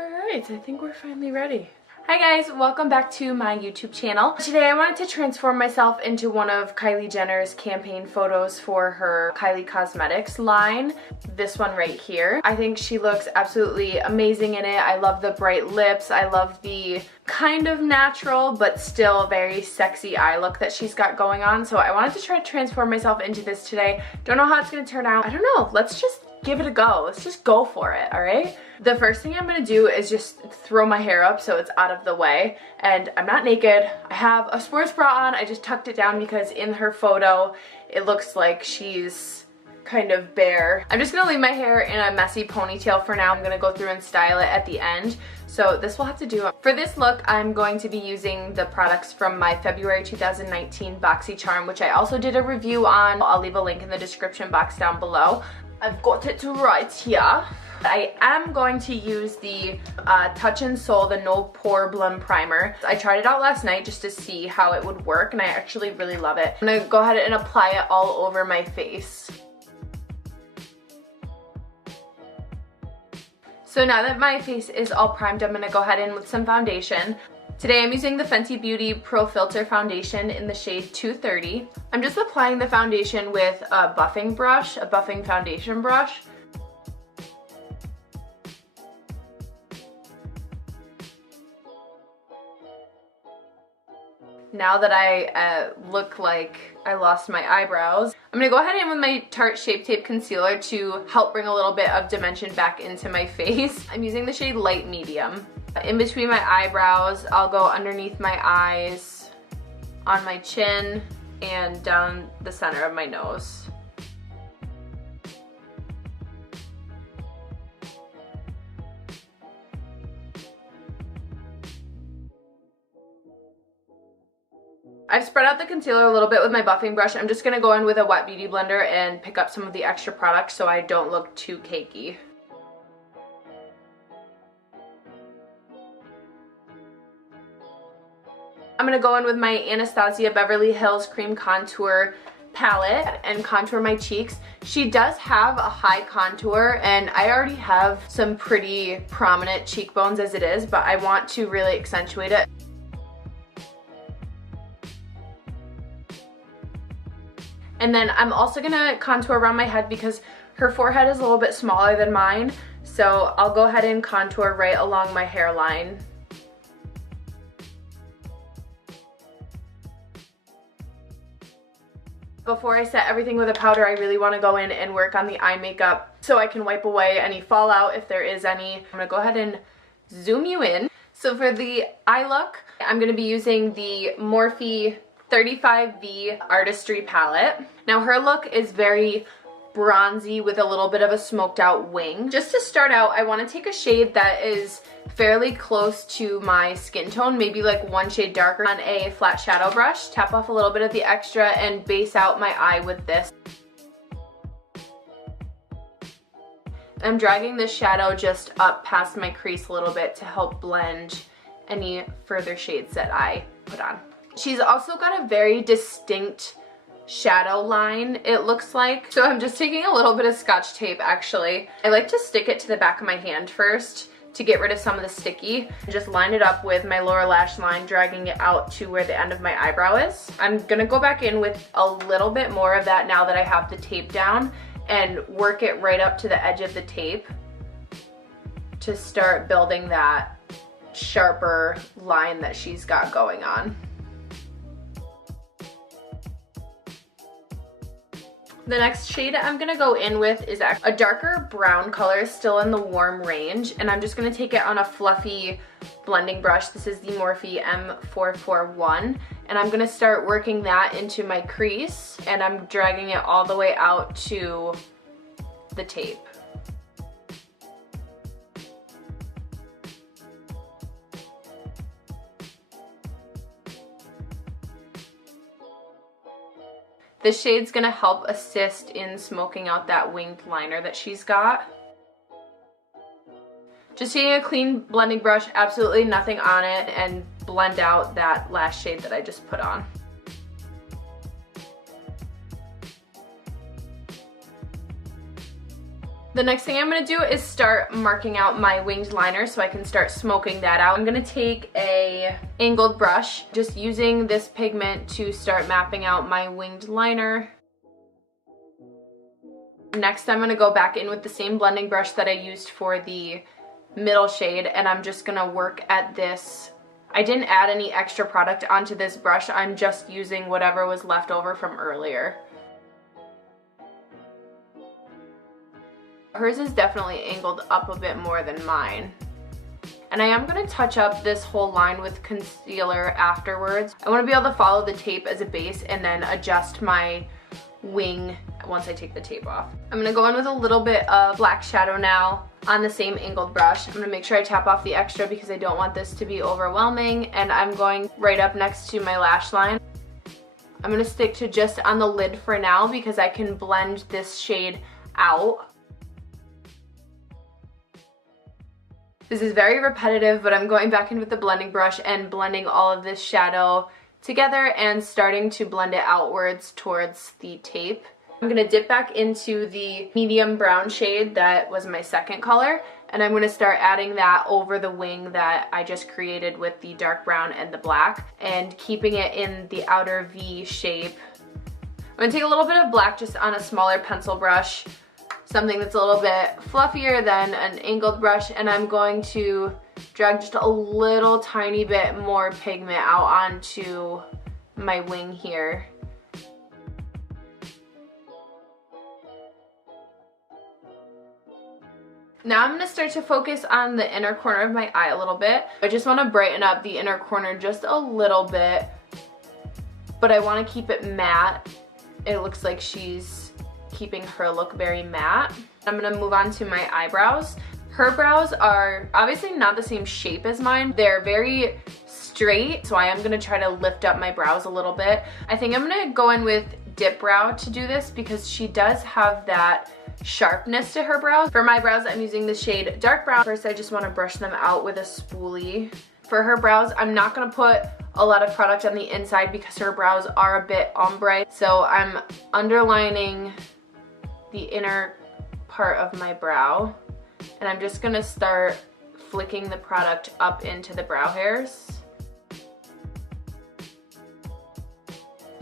Alright, I think we're finally ready. Hi guys, welcome back to my YouTube channel. Today I wanted to transform myself into one of Kylie Jenner's campaign photos for her Kylie Cosmetics line. This one right here. I think she looks absolutely amazing in it. I love the bright lips. I love the kind of natural but still very sexy eye look that she's got going on. So I wanted to try to transform myself into this today. Don't know how it's going to turn out. I don't know. Let's just give it a go. Let's just go for it, alright? The first thing I'm gonna do is just throw my hair up so it's out of the way. And I'm not naked. I have a sports bra on. I just tucked it down because in her photo, it looks like she's kind of bare. I'm just gonna leave my hair in a messy ponytail for now. I'm gonna go through and style it at the end. So this will have to do. For this look, I'm going to be using the products from my February 2019 BoxyCharm, which I also did a review on. I'll leave a link in the description box down below. I've got it right here. I am going to use the Touch in Sol, the No Pore Blum Primer. I tried it out last night just to see how it would work, and I actually really love it. I'm gonna go ahead and apply it all over my face. So now that my face is all primed, I'm gonna go ahead in with some foundation. Today I'm using the Fenty Beauty Pro Filter Foundation in the shade 230. I'm just applying the foundation with a buffing brush, a buffing foundation brush. Now that I look like I lost my eyebrows, I'm going to go ahead in with my Tarte Shape Tape Concealer to help bring a little bit of dimension back into my face. I'm using the shade Light Medium. In between my eyebrows, I'll go underneath my eyes, on my chin, and down the center of my nose. I've spread out the concealer a little bit with my buffing brush. I'm just going to go in with a wet beauty blender and pick up some of the extra products so I don't look too cakey. I'm going to go in with my Anastasia Beverly Hills Cream Contour palette and contour my cheeks. She does have a high contour, and I already have some pretty prominent cheekbones as it is, but I want to really accentuate it. And then I'm also going to contour around my head because her forehead is a little bit smaller than mine, so I'll go ahead and contour right along my hairline. Before I set everything with a powder, I really want to go in and work on the eye makeup so I can wipe away any fallout if there is any. I'm going to go ahead and zoom you in. So for the eye look, I'm going to be using the Morphe 35V Artistry palette. Now her look is very bronzy with a little bit of a smoked out wing. Just to start out, I want to take a shade that is fairly close to my skin tone, maybe like one shade darker, on a flat shadow brush. Tap off a little bit of the extra and base out my eye with this. I'm dragging this shadow just up past my crease a little bit to help blend any further shades that I put on. She's also got a very distinct shadow line, it looks like. So I'm just taking a little bit of Scotch tape, actually. I like to stick it to the back of my hand first to get rid of some of the sticky. Just line it up with my lower lash line, dragging it out to where the end of my eyebrow is. I'm gonna go back in with a little bit more of that now that I have the tape down and work it right up to the edge of the tape to start building that sharper line that she's got going on. The next shade I'm going to go in with is a darker brown color, still in the warm range, and I'm just going to take it on a fluffy blending brush. This is the Morphe M441, and I'm going to start working that into my crease, and I'm dragging it all the way out to the tape. This shade's gonna help assist in smoking out that winged liner that she's got. Just taking a clean blending brush, absolutely nothing on it, and blend out that last shade that I just put on. The next thing I'm going to do is start marking out my winged liner so I can start smoking that out. I'm going to take a angled brush, just using this pigment to start mapping out my winged liner. Next, I'm going to go back in with the same blending brush that I used for the middle shade, and I'm just going to work at this. I didn't add any extra product onto this brush. I'm just using whatever was left over from earlier. Hers is definitely angled up a bit more than mine. And I am going to touch up this whole line with concealer afterwards. I want to be able to follow the tape as a base and then adjust my wing once I take the tape off. I'm going to go in with a little bit of black shadow now on the same angled brush. I'm going to make sure I tap off the extra because I don't want this to be overwhelming, and I'm going right up next to my lash line. I'm going to stick to just on the lid for now because I can blend this shade out. This is very repetitive, but I'm going back in with the blending brush and blending all of this shadow together and starting to blend it outwards towards the tape. I'm going to dip back into the medium brown shade that was my second color, and I'm going to start adding that over the wing that I just created with the dark brown and the black, and keeping it in the outer V shape. I'm going to take a little bit of black just on a smaller pencil brush, something that's a little bit fluffier than an angled brush, and I'm going to drag just a little tiny bit more pigment out onto my wing here. Now I'm going to start to focus on the inner corner of my eye a little bit. I just want to brighten up the inner corner just a little bit, but I want to keep it matte. It looks like she's keeping her look very matte. I'm going to move on to my eyebrows. Her brows are obviously not the same shape as mine. They're very straight, so I am going to try to lift up my brows a little bit. I think I'm going to go in with dip brow to do this because she does have that sharpness to her brows. For my brows, I'm using the shade dark brown. First, I just want to brush them out with a spoolie. For her brows, I'm not going to put a lot of product on the inside because her brows are a bit ombre. So I'm underlining the inner part of my brow, and I'm just going to start flicking the product up into the brow hairs.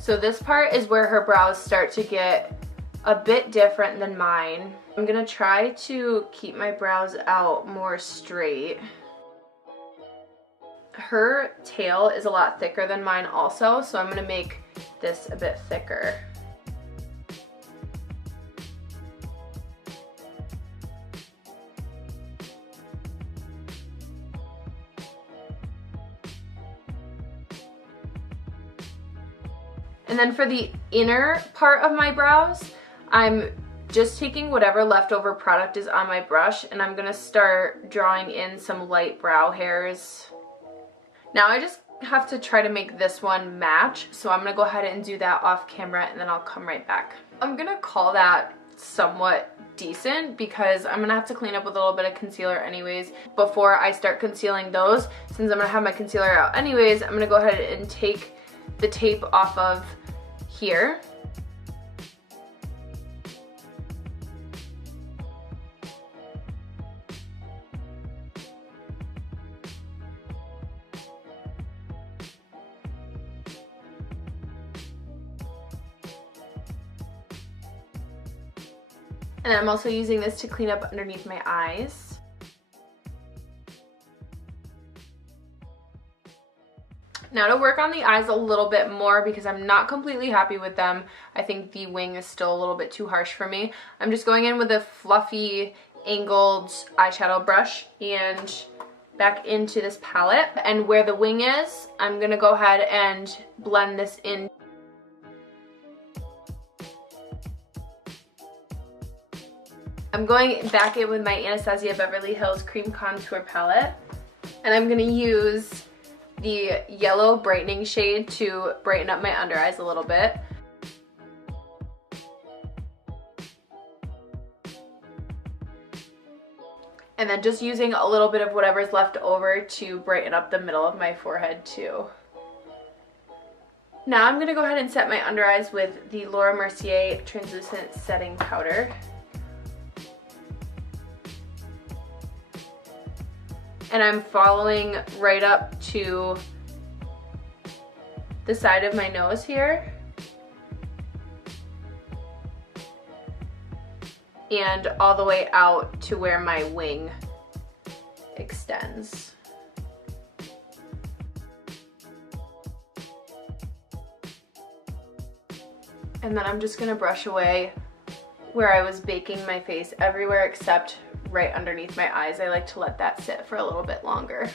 So this part is where her brows start to get a bit different than mine. I'm gonna try to keep my brows out more straight. Her tail is a lot thicker than mine also, so I'm gonna make this a bit thicker. And then for the inner part of my brows, I'm just taking whatever leftover product is on my brush, and I'm gonna start drawing in some light brow hairs. Now I just have to try to make this one match, so I'm gonna go ahead and do that off camera and then I'll come right back. I'm gonna call that somewhat decent because I'm gonna have to clean up with a little bit of concealer anyways before I start concealing those. Since I'm gonna have my concealer out anyways, I'm gonna go ahead and take the tape off of here. And I'm also using this to clean up underneath my eyes. Now to work on the eyes a little bit more because I'm not completely happy with them. I think the wing is still a little bit too harsh for me. I'm just going in with a fluffy angled eyeshadow brush and back into this palette. And where the wing is, I'm gonna go ahead and blend this in. I'm going back in with my Anastasia Beverly Hills Cream Contour Palette, and I'm gonna use the yellow brightening shade to brighten up my under eyes a little bit. And then just using a little bit of whatever's left over to brighten up the middle of my forehead too. Now I'm gonna go ahead and set my under eyes with the Laura Mercier Translucent Setting Powder. And I'm following right up to the side of my nose here. And all the way out to where my wing extends. And then I'm just gonna brush away where I was baking my face everywhere except right underneath my eyes. I like to let that sit for a little bit longer.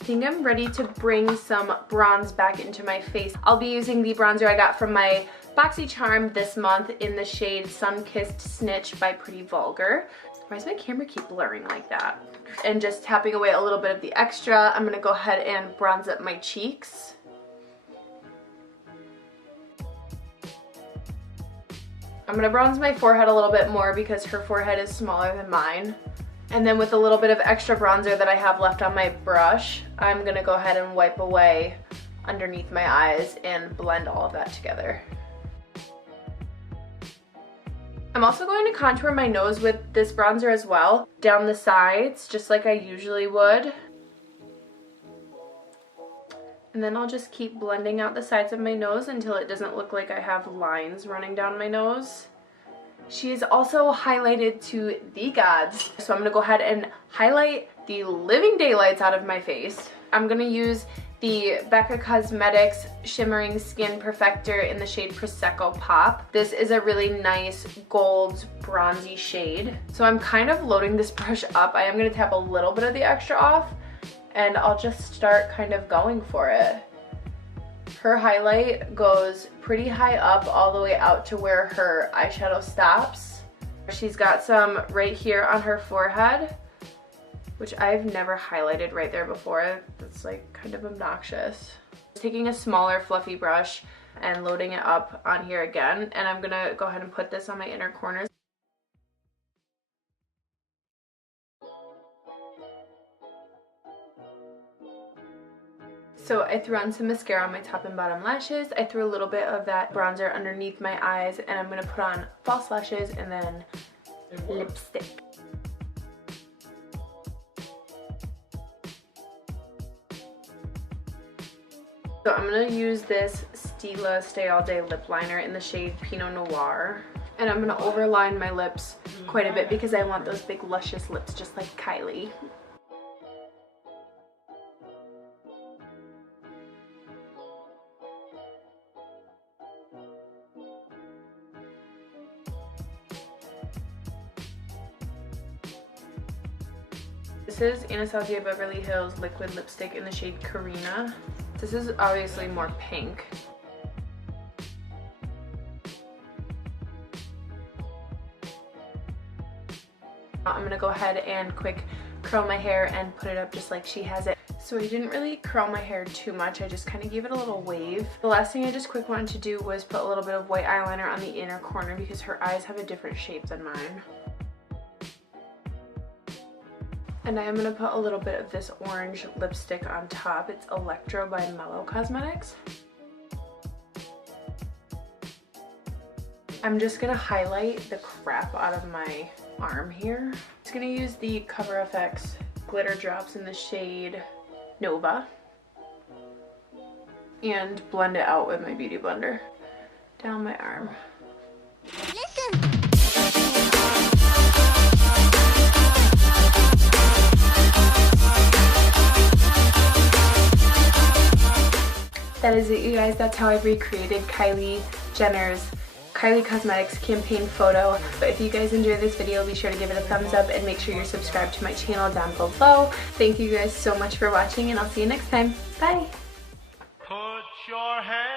I think I'm ready to bring some bronze back into my face. I'll be using the bronzer I got from my BoxyCharm this month in the shade Sun-Kissed Snitch by Pretty Vulgar. Why does my camera keep blurring like that? And just tapping away a little bit of the extra, I'm gonna go ahead and bronze up my cheeks. I'm gonna bronze my forehead a little bit more because her forehead is smaller than mine. And then with a little bit of extra bronzer that I have left on my brush, I'm gonna go ahead and wipe away underneath my eyes and blend all of that together. I'm also going to contour my nose with this bronzer as well, down the sides, just like I usually would. And then I'll just keep blending out the sides of my nose until it doesn't look like I have lines running down my nose. She is also highlighted to the gods, so I'm gonna go ahead and highlight the living daylights out of my face. I'm gonna use the Becca Cosmetics Shimmering Skin Perfector in the shade Prosecco Pop. This is a really nice gold bronzy shade. So I'm kind of loading this brush up. I am gonna tap a little bit of the extra off and I'll just start kind of going for it. Her highlight goes pretty high up all the way out to where her eyeshadow stops. She's got some right here on her forehead, which I've never highlighted right there before. That's like kind of obnoxious. Taking a smaller fluffy brush and loading it up on here again, and I'm gonna go ahead and put this on my inner corners. So I threw on some mascara on my top and bottom lashes. I threw a little bit of that bronzer underneath my eyes, and I'm gonna put on false lashes and then lipstick. So I'm gonna use this Stila Stay All Day lip liner in the shade Pinot Noir. And I'm gonna overline my lips quite a bit because I want those big luscious lips just like Kylie. This is Anastasia Beverly Hills liquid lipstick in the shade Karina. This is obviously more pink. I'm gonna go ahead and quick curl my hair and put it up just like she has it. So I didn't really curl my hair too much, I just kind of gave it a little wave. The last thing I just quick wanted to do was put a little bit of white eyeliner on the inner corner because her eyes have a different shape than mine. And I am going to put a little bit of this orange lipstick on top. It's Electro by Mellow Cosmetics. I'm just going to highlight the crap out of my arm here. I'm just going to use the Cover FX glitter drops in the shade Nova and blend it out with my beauty blender down my arm. Listen. That is it, you guys. That's how I've recreated Kylie Jenner's Kylie Cosmetics campaign photo. But if you guys enjoyed this video, be sure to give it a thumbs up and make sure you're subscribed to my channel down below. Thank you guys so much for watching, and I'll see you next time. Bye! Put your hand